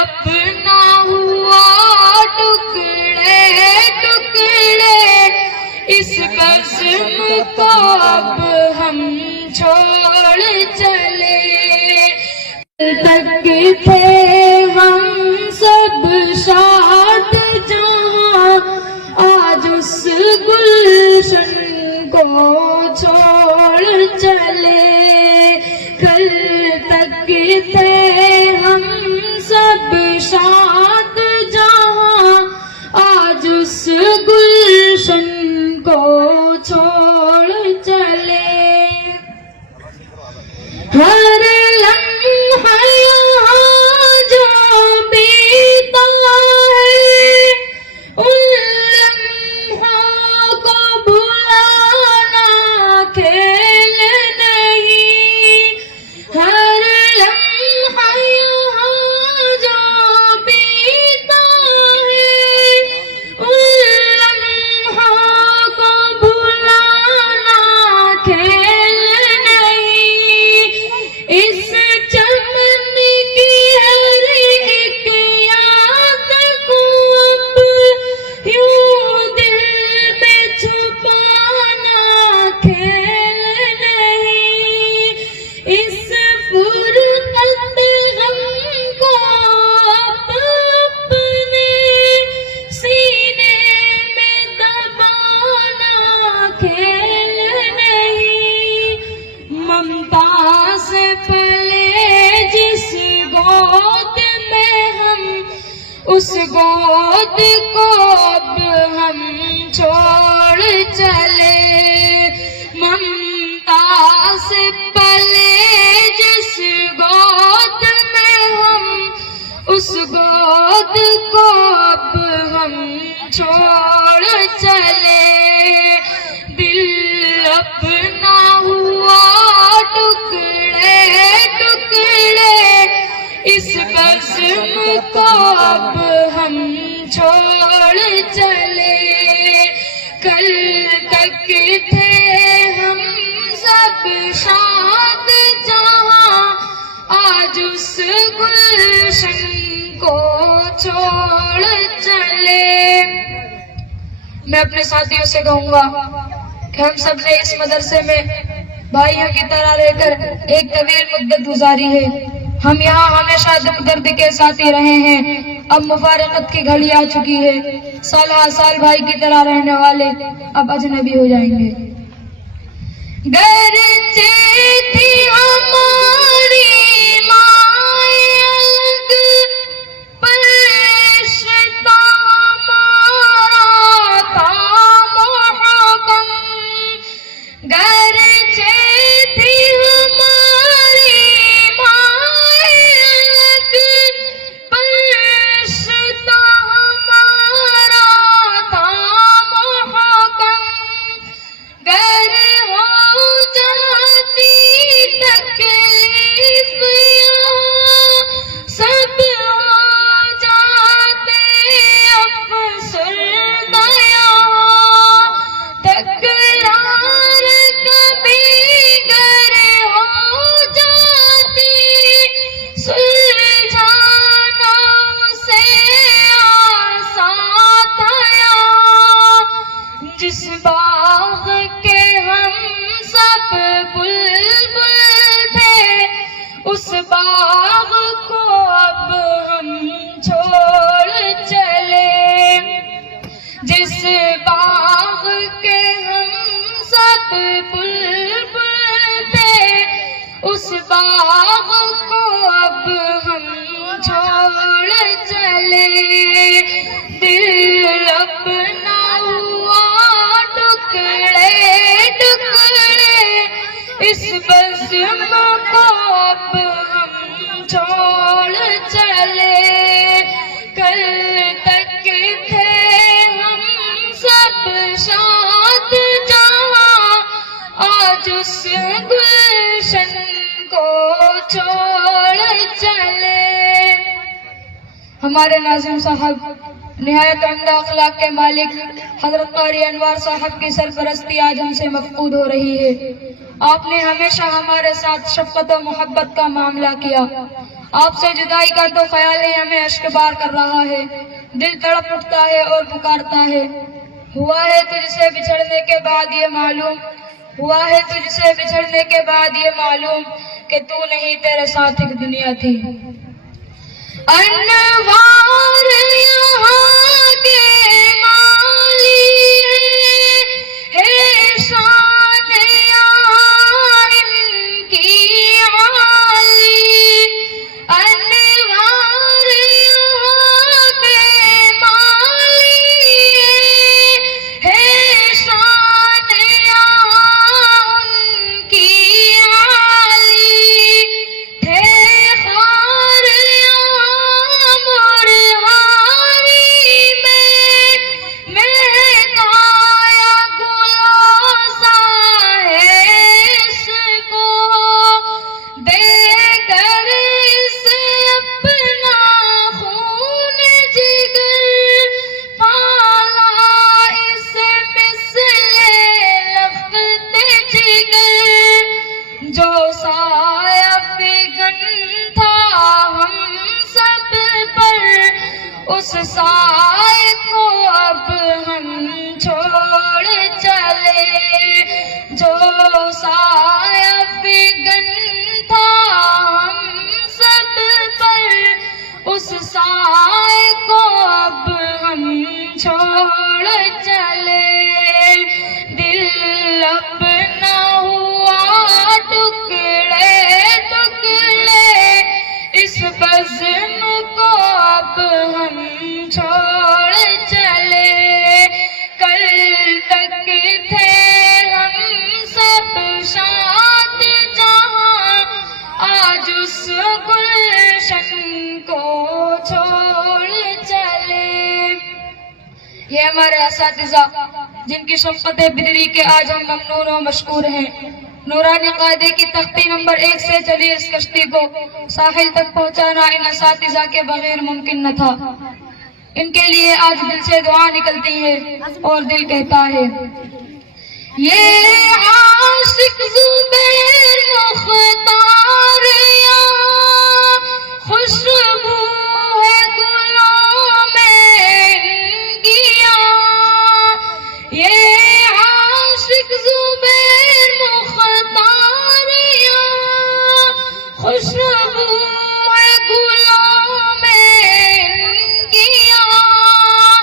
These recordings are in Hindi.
अपना हुआ टुकड़े टुकड़े, इस बज़्म को अब हम छोड़ चले। तक थे हम सब शाद जहाँ, आज उस गुलशन को छोड़ चले। कल तक थे हम सब शाद जहाँ, आज उस गुलशन को छोड़ चले। हर लम्हा यहाँ जो बीता है, उन लम्हों को भुलाना खेल नहीं। हर लम्हा यहाँ जो बीता है, उन लम्हों को भुलाना खेल नहीं। इस चमन की हर एक याद को अब यूं दिल में छुपाना खेल नहीं। इस फुरकत गम को अब अपने सीने में दबाना खेल नहीं। ममता से पले जिस गोद में हम, उस गोद को अब हम छोड़ चले। ममता से पले जिस गोद में हम, उस गोद को अब हम छोड़ चले। दिल अपना हुआ टुकड़े टुकड़े, इस बज़्म को अब हम छोड़ चले। कल तक थे हम सब शाद जहाँ, आज उस गुलशन को छोड़ चले। मैं अपने साथियों से कहूँगा कि हम सब ने इस मदरसे में भाइयों की तरह रहकर एक तवील मुद्दत गुजारी है। हम यहाँ हमेशा दुख दर्द के साथ ही रहे हैं। अब मुफारकत की घड़ी आ चुकी है। साल हर साल भाई की तरह रहने वाले अब अजनबी हो जाएंगे। गरचे थी हमारी माए अलग, पर रिश्ता हमारा था मोहकम। गरचे थी हमारी माए अलग, पर रिश्ता हमारा था मोहकम। गर हो जाती तकलीफ यहाँ, सब हो जाते अफसरदा यहाँ। तकरार कभी गर हो जाती, सुलझाना से आसान था यहाँ। जिस बाग के हम सब बुलबुल थे, उस बाग को अब हम छोड़ चले। जिस बाग के हम सब बुलबुल थे, उस बाग को अब हम छोड़ चले। दिल अपना हुआ टुकड़े टुकड़े, इस बज़्म को अब हम छोड़ चले। कल तक थे हम सब शाद जहाँ, आज उस गुलशन को छोड़ चले। हमारे नाज़िम साहब निहायत उम्दा अखलाक के मालिक हजरत क़ारी अनवार साहब की सरपरस्ती आज हमसे मफकूद हो रही है। आपने हमेशा हमारे साथ शफ़क़त और मोहब्बत का मामला किया। आपसे जुदाई का तो ख्याल ही हमें अश्क बार कर रहा है, दिल तड़प उठता है और पुकारता है। हुआ है तुझसे बिछड़ने के बाद ये मालूम, हुआ है तुझसे बिछड़ने के बाद ये मालूम कि तू नहीं तेरे साथ एक दुनिया थी। अनवार यहाँ के माली है शान यहाँ इनकी आली। अनवार यहाँ के माली है शान यहाँ उनकी आली। थे खार यहाँ मुरहारी में महकाया गुलासा है इसको। देकर इसे अपना खून जिगर पाला इसे मिसले लफ्ते जिगर। जो साया फिगन था हम सब पर उस साए को अब हम छोड़ चले। जो साया फिगन था हम सब पर उस साए को अब हम छोड़ चले। दिल अपना हुआ टुकड़े टुकड़े इस बज़्म को अब हम छोड़ चले। कल तक थे हम सब शाद जहां आज उस गुलशन को छोड़ चले। ये हमारे असातिज़ा जिनकी शफ़क़त बिदरी के आज हम ममनून और मशकूर हैं। नूरानी कायदे की तख्ती नंबर 1 से चली इस कश्ती को साहिल तक पहुंचाना इन असातिज़ा के बगैर मुमकिन न था। इनके लिए आज दिल से दुआ निकलती है और दिल कहता है, ये आशिक ज़ुबैर मुख्तार यहाँ खुशबू है गुलों में इनकी यहाँ। ये आशिक ज़ुबैर मुख्तार यहाँ खुशबू है गुलों में इनकी यहाँ।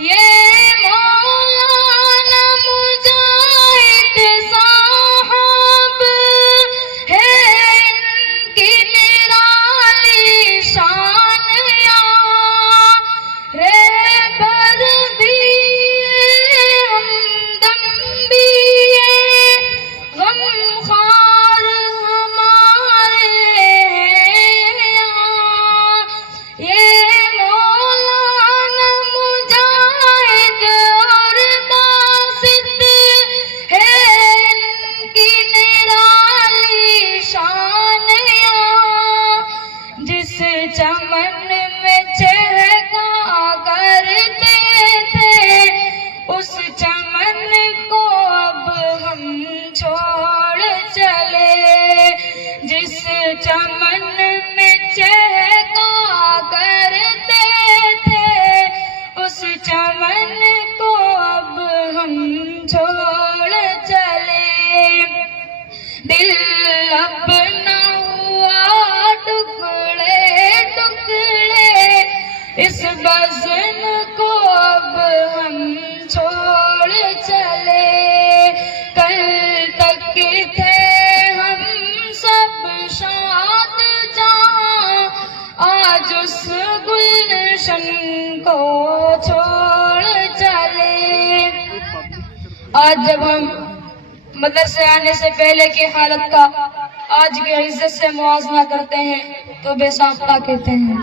ये मौलाना मुजाहिद साहब है इनकी निराली शान यहाँ। रहबर भी हमदम भी गमखार हमारे हैं यहाँ। ये मौलाना मुजाहिद और बासित है इनकी निराली शान यहाँ। जिस चमन में चहका करते थे उस चमन को अब हम छोड़ चले। जिस चमन में चहका करते थे उस चमन को अब हम छोड़ चले। दिल अपना हुआ टुकड़े टुकड़े इस बज़्म को अब हम छोड़ चले। कल तक थे हम सब शाद जहां आज उस गुलशन को छोड़ चले। आज जब हम मदरसे आने से पहले की हालत का आज की इज्जत से मुआवजा करते हैं तो बेसाख्ता कहते हैं,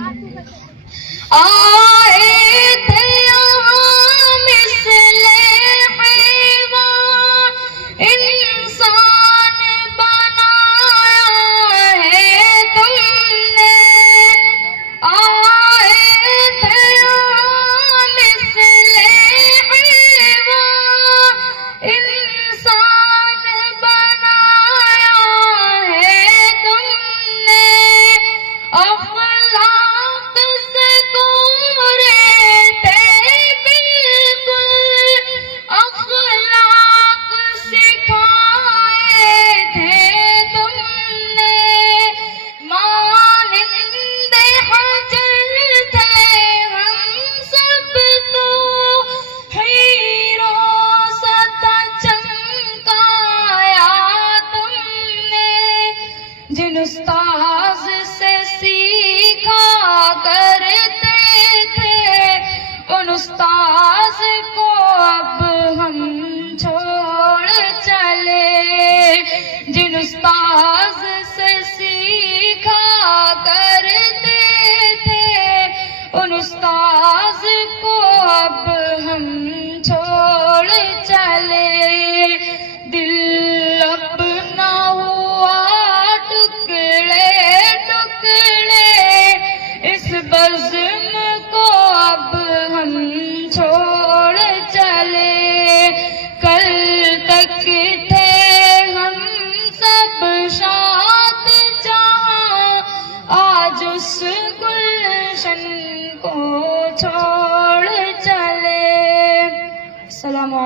आए थे यहाँ मिसले हैवान इंसान बनाया है तुमने। आए थे यहाँ मिसले हैवान इंसान बनाया है तुमने। उस्ताद को अब हम छोड़ चले, जिन उस्ताद से सीखा करते थे, उन उस्ताद को अब हम छोड़ चले। दिल अपना हुआ टुकड़े टुकड़े, इस बज़्म को अब हम छोड़ चले। कल तक थे हम सब शाद जहां, आज उस गुलशन को छोड़ चले। अस्सलाम वालेकुम।